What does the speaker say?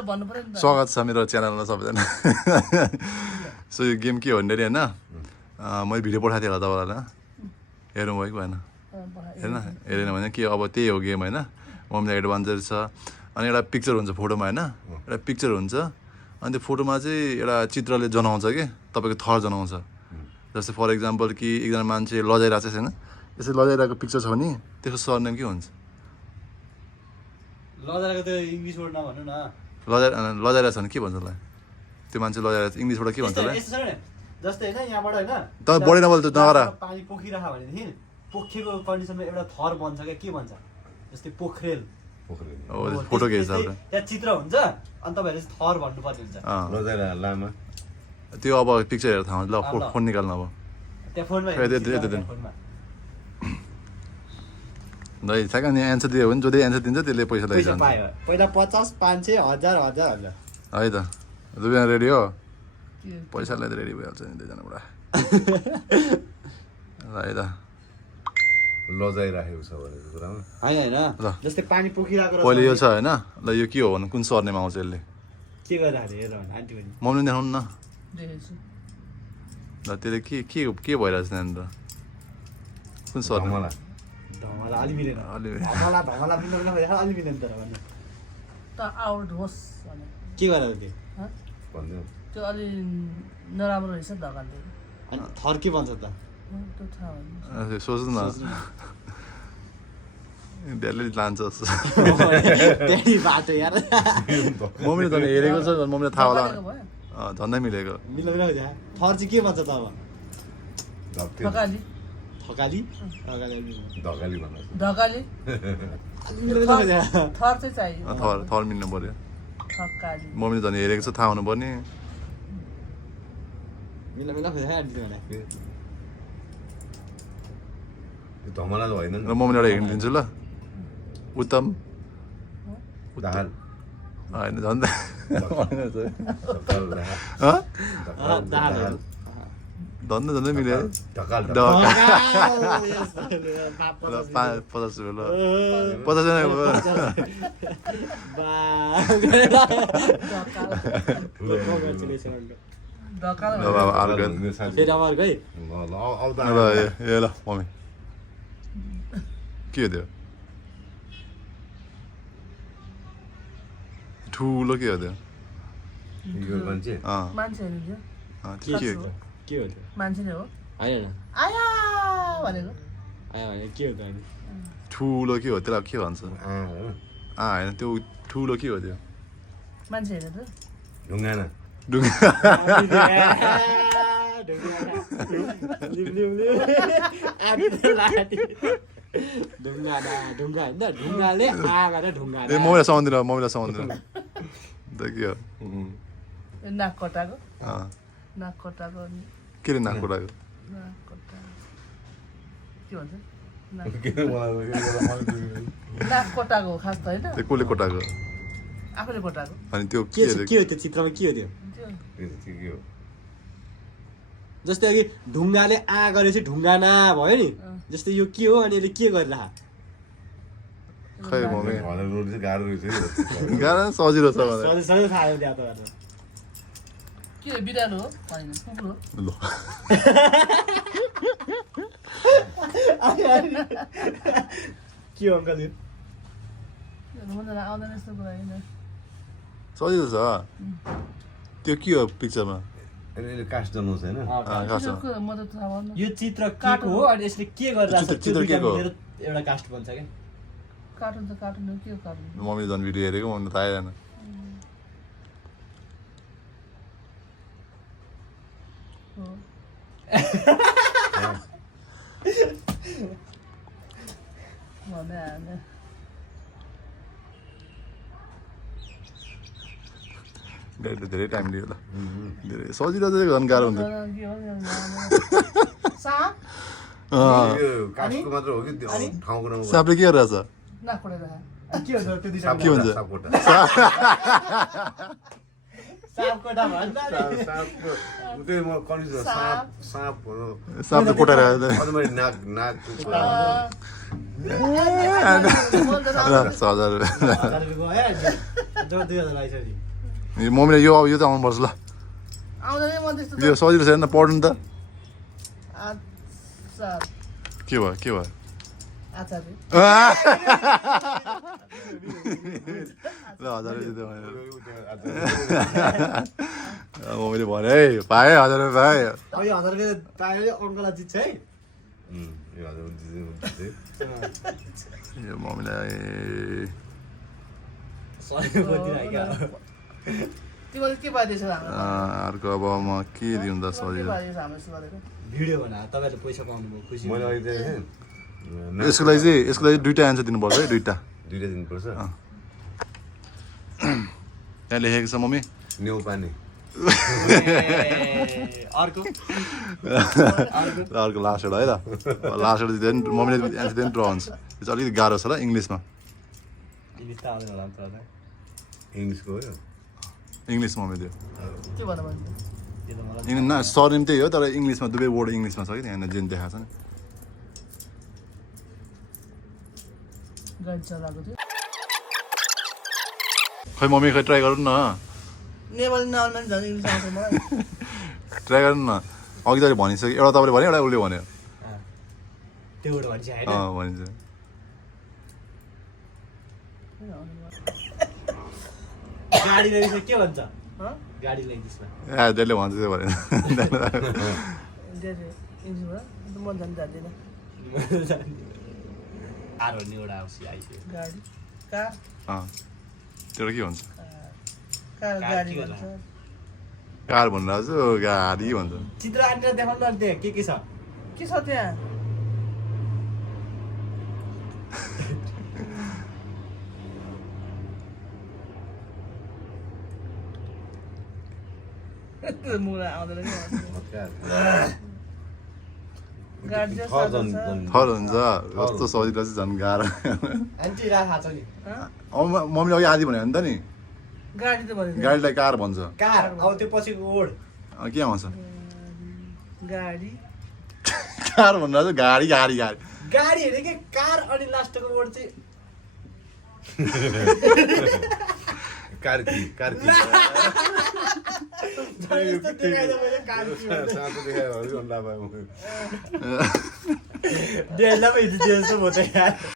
स्वागत छ मेरो च्यानलमा सबैजना सो यो गेम के हो भने होइन मैले भिडियो पठाएको थिएँ होला तपाईँलाई हेर्नु भयो कि भएन हेर्न हेरेन भने के अब त्यही हो गेम होइन मम्मीलाई एडभान्चर छ अनि एउटा पिक्चर हुन्छ फोटोमा होइन एउटा पिक्चर हुन्छ अनि त्यो फोटोमा चाहिँ एउटा चित्रले जनाउँछ कि तपाईँको थर जनाउँछ जस्तै फर इक्जाम्पल कि एकजना मान्छे लजाइरहेको छ छैन यसरी लजाइरहेको पिक्चर छ भने त्यसको सरनेम के हुन्छ लजाइरहेको त्यो इङ्ग्लिस वर्ड नभन्नु न लजाइरहेको छ भने के भन्छ होला त्यो मान्छे लजाइरहेको छ इङ्ग्लिसबाट के भन्छ होला जस्तै होइन यहाँबाट होइन त बढी नबोल त नगर पानी पोखिरह भनेदेखि पोखेको कन्डिसनमा एउटा थर बन्छ क्या के भन्छ जस्तै पोखरेल फोटोको हिसाबले त्यहाँ चित्र हुन्छ अनि तपाईँहरूले थर भन्नुपर्ने हुन्छ लामा त्यो अब पिक्चर हेरेर थाहा हुन्छ ल फोन निकाल्नु अब त्यहाँ फोनमा दाइ ठ्याक्क नि एन्सर दियो भने जसले एन्सर दिन्छ त्यसले पैसा पैसा लगाइन्छ पायो पहिला 50 500 1000 1000 है त दुईजना रेडी हो पैसालाई त रेडी भइहाल्छ नि दुईजनाबाट है त लजाइराखेको छ भनेको कुरामा होइन ल जस्तै पानी पोखिरहेको पहिले यो छ होइन ल यो के हो भने कुन सरनेम आउँछ यसले के गरिरहेको हेर आन्टी पनि मम्मीले देखाउनु न ल त्यसले के भइरहेछ त्यहाँनिर कुन सरनेम धमला अलि मिलेन अलि धमला मिल्दैन अलि मिलेन तर भन्नु त आउट होस् भने के गरेर त्यो भन्नु त्यो अलि नराम्रो रहेछ धकाले अनि थर के भन्छ त त्यो थाहा भएन सोच्नु न डेली लान्छ जस्तो त्यही बाटो यार मम्मीले त हेरेको छ मम्मीलाई थाहा होला धकालेको भयो झन्डै मिलेको मिलेन थर चाहिँ के भन्छ त अब धकाली थकाली धकाली भन्नु धकाली मिलेन थर चाहिँ चाहियो थर मिल्नु पर्यो थकाली मम्मीले झन् हेरेको छ थाहा हुनु पर्ने मिलेन आन्टी भने त्यो धमला त होइन र मम्मीले एउटा हिँड दिन्छु ल उत्तम दाहाल होइन झन् झन्डै मिल्यो है ढकाल 50 रुपियाँ ल 50 जना धकाल ल बाबा अर्को फेरि अब अर्को है ल ए ल मम्मी के हो त्यो ठुलो के हो त्यो यो मान्छे मान्छेहरू थियो त्यो के हो के हो त्यो मान्छे नै हो होइन आया भनेको आयो भने के हो त अनि ठुलो के हो त्यसलाई के भन्छ हो होइन त्यो ठुलो के हो त्यो मान्छे हेरेर त ढुङ्गाना ढुङ्गा ढुङ्गा होइन ढुङ्गाले आएर ढुङ्गा ए मम्मीलाई समाउँदिन मम्मीलाई समाउँदिन त के हो नाक कटाएको अँ नाक कटाएको के रे नाक कोटाको नाक कटाएको के भन्छ नाक कटाएको खास त होइन त्यो कसले कोटाको आफूले कटाएको अनि त्यो के हो त्यो चित्रमा के हो त्यो त्यो जस्तै अघि ढुङ्गाले आ गरेपछि ढुङ्गाना भयो नि जस्तै यो के हो अनि यसले के गरिरह खै मम्मी भनेर रोड चाहिँ गाह्रो रहेछ गाह्रो सजिलो छ भने सधैँ सधैँ थाहा हो त्यहाँ त के बिरालो हो होइन कुकुर हो ल के हो अङ्कल यो हुँदैन आउँदैन यस्तो कुरा होइन सजिलो छ त्यो के हो पिक्चरमा यसले कास्ट जनाउँछ होइन म त थाहा भएन यो चित्र के को हो अनि यसले के गरिरहेको छ त्यो चित्र के को हो? मिलेर एउटा कास्ट बन्छ क्या कार्टुन त कार्टुन हो के हो कार्टुन मम्मीले झन् भिडियो हेरेको मम्मीले थाहा आएन हो भने हाल्ने गाडी त धेरै टाइम लियो ल धेरै सजिलो चाहिँ झन् गाह्रो हुन्छ के हो साप यो कास्टको मात्र हो कि त्यो ठाउँको नाम सापले के गरिरहेछ नाक पढेर के हुन्छ त्यो दुईटा के भन्छ सापकोटा सापकोटा भन्छ सापको त्यो म कन्फ्युज साप साप सापले कोटाएर अझ मैले नाक नाक 1000 जो 2000 आइसक्यो मम्मीले यो अब यो त आउनुपर्छ ल आउँदैन म त्यस्तो यो सजिलो छैन पढ्नु त आचार के भयो आचार ल 1000 रुपियाँ दियो मम्मीले भने है पाएँ 1000 रुपियाँ पाएँ अब यो 1000 रुपियाँ पायो अङ्कललाई जित्छ है यो हजुर यो मम्मीलाई सरी क्या तिमीले के पाइदिएछ अर्को अब म के दिउँ त सजिलो भिडियो बना तपाईँले पैसा पाउनुभयो खुसी मैले अघि दिएको थिएँ यसको लागि दुईटा एन्सर दिनुपर्छ है दुईटा दिनुपर्छ त्यहाँ लेखेको छ मम्मी नेउपाने अर्को अर्को लास्ट एउटा है त लास्ट एउटा दिँदैन मम्मीले एन्सर दिँदैन ड्र हुन्छ यो चाहिँ अलिकति गाह्रो छ ल इङ्ग्लिसमा इङ्ग्लिस त आउँदैन होला तपाईँलाई इङ्ग्लिसको हो यो इङ्ग्लिस मम्मी दियो के भन्नु भने त्यो त मलाई न सरनेम त्यही हो तर इङ्ग्लिसमा दुवै वर्ड इङ्ग्लिसमा छ कि त्यहाँ जुन देखाएको छ नि गाडी चलाएको थियो खै मम्मी खै ट्राई गरौँ न नेपाली नआउनु पनि झन् इङ्ग्लिस आउँछ मलाई ट्राई गरौँ न अघि त भनिसक्यो एउटा तपाईँले भन्यो एउटा उसले भन्यो त्यो एउटा भन्छ होइन भनिन्छ गाडी ल्याइदिन्छ के भन्छ हँ? गाडी ल्याइदिन्छ त्यसले भन्छ त्यो भने इङ्ग्लिसबाट म झन् जान्दिनँ कार भन्ने एउटा आउँछ आइसक्यो गाडी कार त्यो के भन्छ कार गाडी के भन्छ कार भनेर आज गाडी भन्छ चित्र आँटेर देखाउनु न त्यहाँ के छ के छ त्यहाँ मुला आउँदैन कि गाडी चाहिँ सादा छ। थर हुन्छ कस्तो सजिलो चाहिँ झन् गाह्रो आन्टी राख थाहा छ नि हँ? मम्मीले अघि आदि भन्यो भने त नि गाडी त भनेको गाडीलाई कार भन्छ कार अब त्यो पछिको वर्ड के आउँछ गाडी कार भनेर चाहिँ गाडी गाडी गाडी गाडी हेरे के कार अनि लास्टको वर्ड चाहिँ कार्की यस्तो देखाइदियो मैले कार के भन्छ। साँचो देखायो भने अन्डा पायो डेढलाई पो हिजो जस्तो भयो त यार